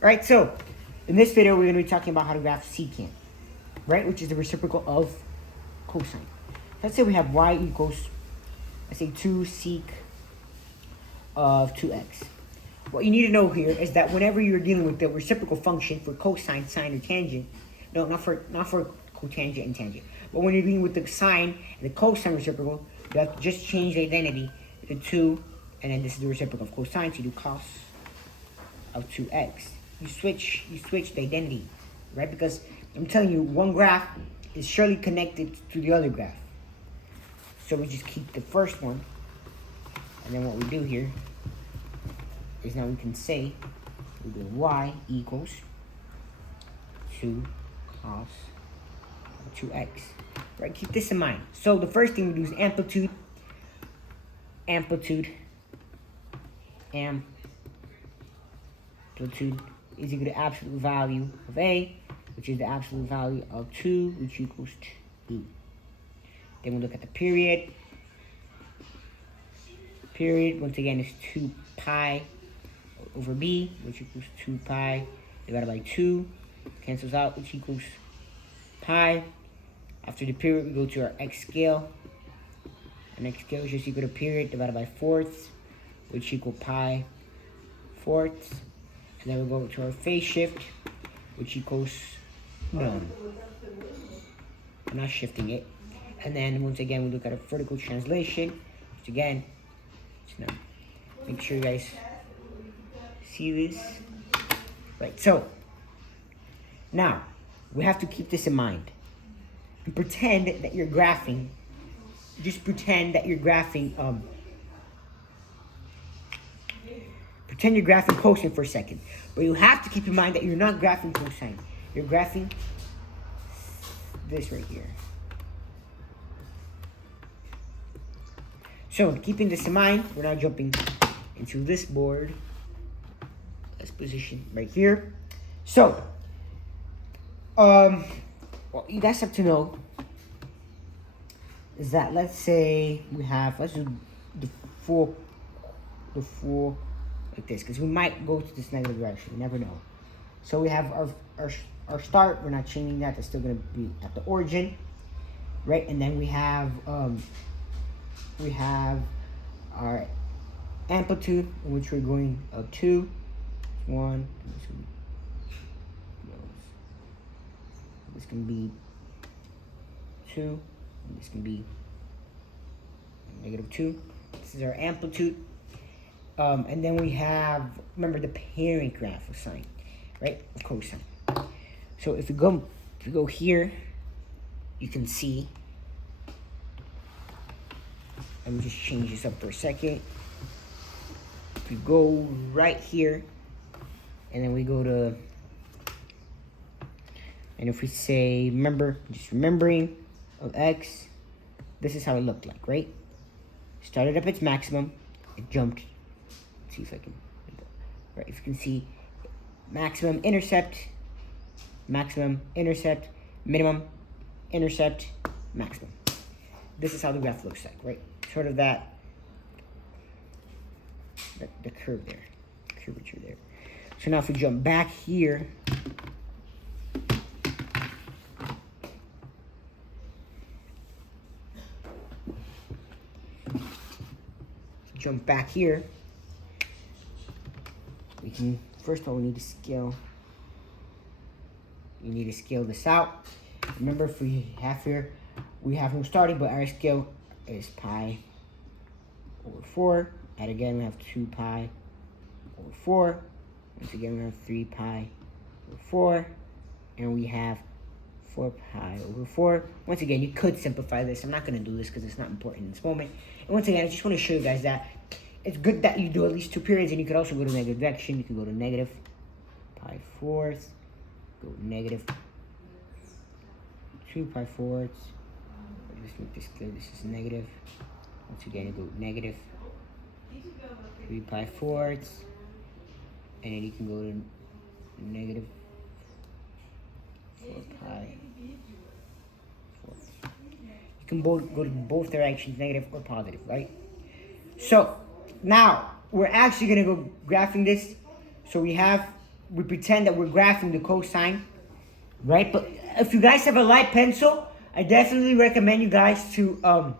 Alright, so in this video we're going to be talking about how to graph secant, right? Which is the reciprocal of cosine. Let's say we have y equals, let's say 2 sec of 2x. What you need to know here is that whenever you're dealing with the reciprocal function for cosine, sine, or tangent, no, not for cotangent and tangent, but when you're dealing with the sine and the cosine reciprocal, you have to just change the identity to 2, and then this is the reciprocal of cosine, so you do cos of 2x. You switch the identity, right? Because I'm telling you, one graph is surely connected to the other graph. So we just keep the first one, and then what we do here is now we can say we do y equals 2 cos 2x, right? Keep this in mind. So the first thing we do is amplitude is equal to absolute value of a, which is the absolute value of 2, which equals 2. Then we look at the period. Period, once again, is 2 pi over b, which equals 2 pi divided by 2. Cancels out, which equals pi. After the period, we go to our x scale. And x scale is just equal to period divided by fourths, which equal pi fourths. And then we go to our phase shift, which equals none. I'm not shifting it. And then once again, we look at a vertical translation, which again, it's none. Make sure you guys see this. Right, so now we have to keep this in mind. And pretend that you're graphing. Just pretend that you're graphing pretend you're graphing cosine for a second. But you have to keep in mind that you're not graphing cosine. You're graphing this right here. So, keeping this in mind, we're now jumping into this board. This position right here. So, what you guys have to know is that, let's say we have, let's do the full like this, because we might go to this negative direction. You never know. So we have our start. We're not changing that. That's still going to be at the origin, right? And then we have our amplitude, in which we're going up 2, 1. This can be 2. And this can be -2. This is our amplitude. And then we have, remember, the parent graph of sine, right? Of cosine. So if you go here, you can see. Let me just change this up for a second. If you go right here, and then we go to, and if we say, remembering of x, this is how it looked like, right? Started up its maximum, it jumped. Let's see if I can, right? If you can see, maximum, intercept, minimum, intercept, maximum. This is how the graph looks like, right? Sort of the curve there, curvature there. So now if we jump back here, we can, first of all, we need to scale. You need to scale this out. Remember, if we have here, we have no starting, but our scale is pi over 4. And again, we have 2 pi over 4. Once again, we have 3 pi over 4. And we have 4 pi over 4. Once again, you could simplify this. I'm not going to do this because it's not important in this moment. And once again, I just want to show you guys that it's good that you do at least 2 periods, and you could also go to negative direction. You can go to negative pi fourths, go negative 2 pi fourths. Just make this clear. This is negative. Once again, you go negative 3 pi fourths, and then you can go to negative 4 pi fourths. You can go to both directions, negative or positive, right? So now we're actually gonna go graphing this. So we have we pretend that we're graphing the cosine, right? But if you guys have a light pencil, I definitely recommend you guys to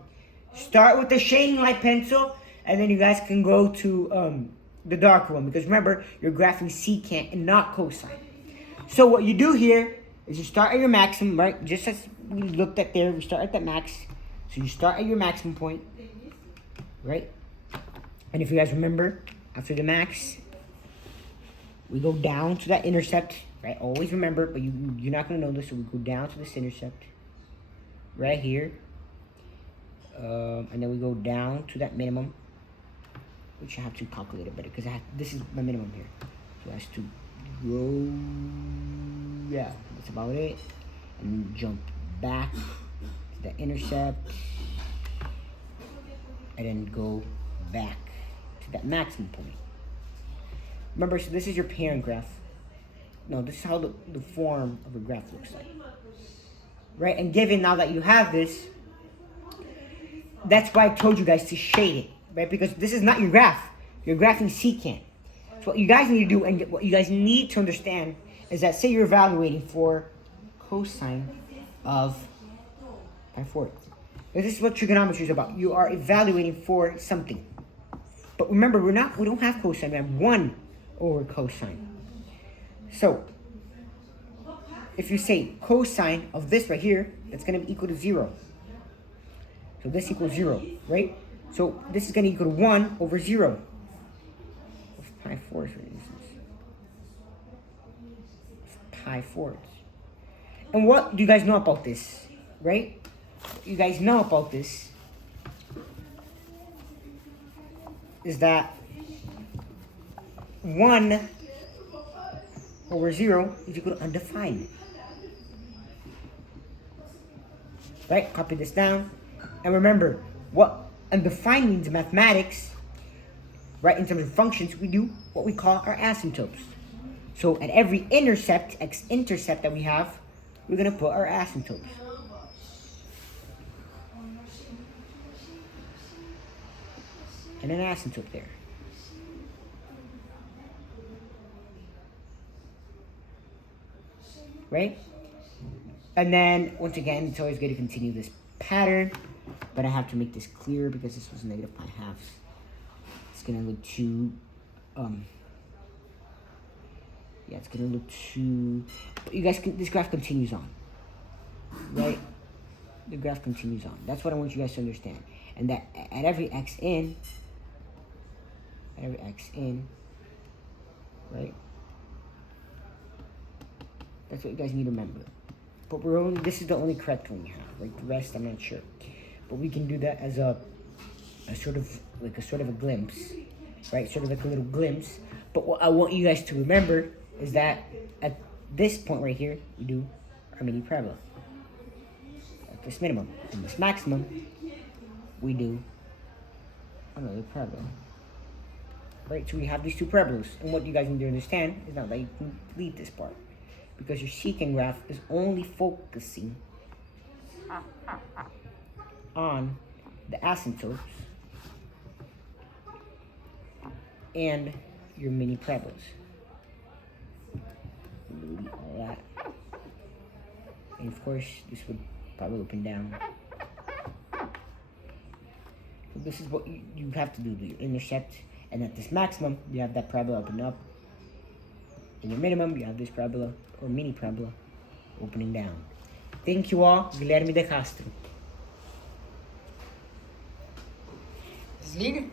start with the shading light pencil, and then you guys can go to the darker one, because remember, you're graphing secant and not cosine. So what you do here is you start at your maximum, right? Just as we looked at there, we start at that max. So you start at your maximum point, right? And if you guys remember, after the max, we go down to that intercept, right? Always remember, but you're not going to know this, so we go down to this intercept right here. And then we go down to that minimum, which I have to calculate it better, because this is my minimum here. So it has to go, yeah, that's about it. And jump back to the intercept, and then go back to that maximum point. Remember, so this is your parent graph. No, this is how the form of a graph looks like. Right? And given now that you have this, that's why I told you guys to shade it. Right? Because this is not your graph. You're graphing secant. So what you guys need to do, and what you guys need to understand, is that say you're evaluating for cosine of pi fourth. This is what trigonometry is about. You are evaluating for something. But remember, we don't have cosine. We have 1 over cosine. So, if you say cosine of this right here, that's going to be equal to 0. So this equals 0, right? So this is going to equal to 1 over 0. Of pi fourths, for instance. Of pi fourths. And what do you guys know about this, right? You guys know about this is that 1 over 0 is equal to undefined. Right? Copy this down. And remember, what undefined means in mathematics, right, in terms of functions, we do what we call our asymptotes. So at every intercept, x-intercept that we have, we're going to put our asymptotes. And an asymptote there. Right? And then, once again, it's always good to continue this pattern. But I have to make this clear because this was negative pi halves. It's going to look too... yeah, it's going to look too... But you guys, this graph continues on. Right? The graph continues on. That's what I want you guys to understand. And that at every x in... right? That's what you guys need to remember. But this is the only correct one you have, right? The rest, I'm not sure. But we can do that as a sort of a glimpse, right? Sort of like a little glimpse. But what I want you guys to remember is that at this point right here, we do our mini parabola. At this minimum. And this maximum, we do another parabola. Right? So we have these two parabolas. And what you guys need to understand is now that you can leave this part. Because your secant graph is only focusing on the asymptotes and your mini parabolas. Delete all that. And of course, this would probably open down. So this is what you have to do to your intercept. And at this maximum, you have that parabola open up. In your minimum, you have this parabola, or mini parabola, opening down. Thank you all. Guilherme de Castro. Desliga.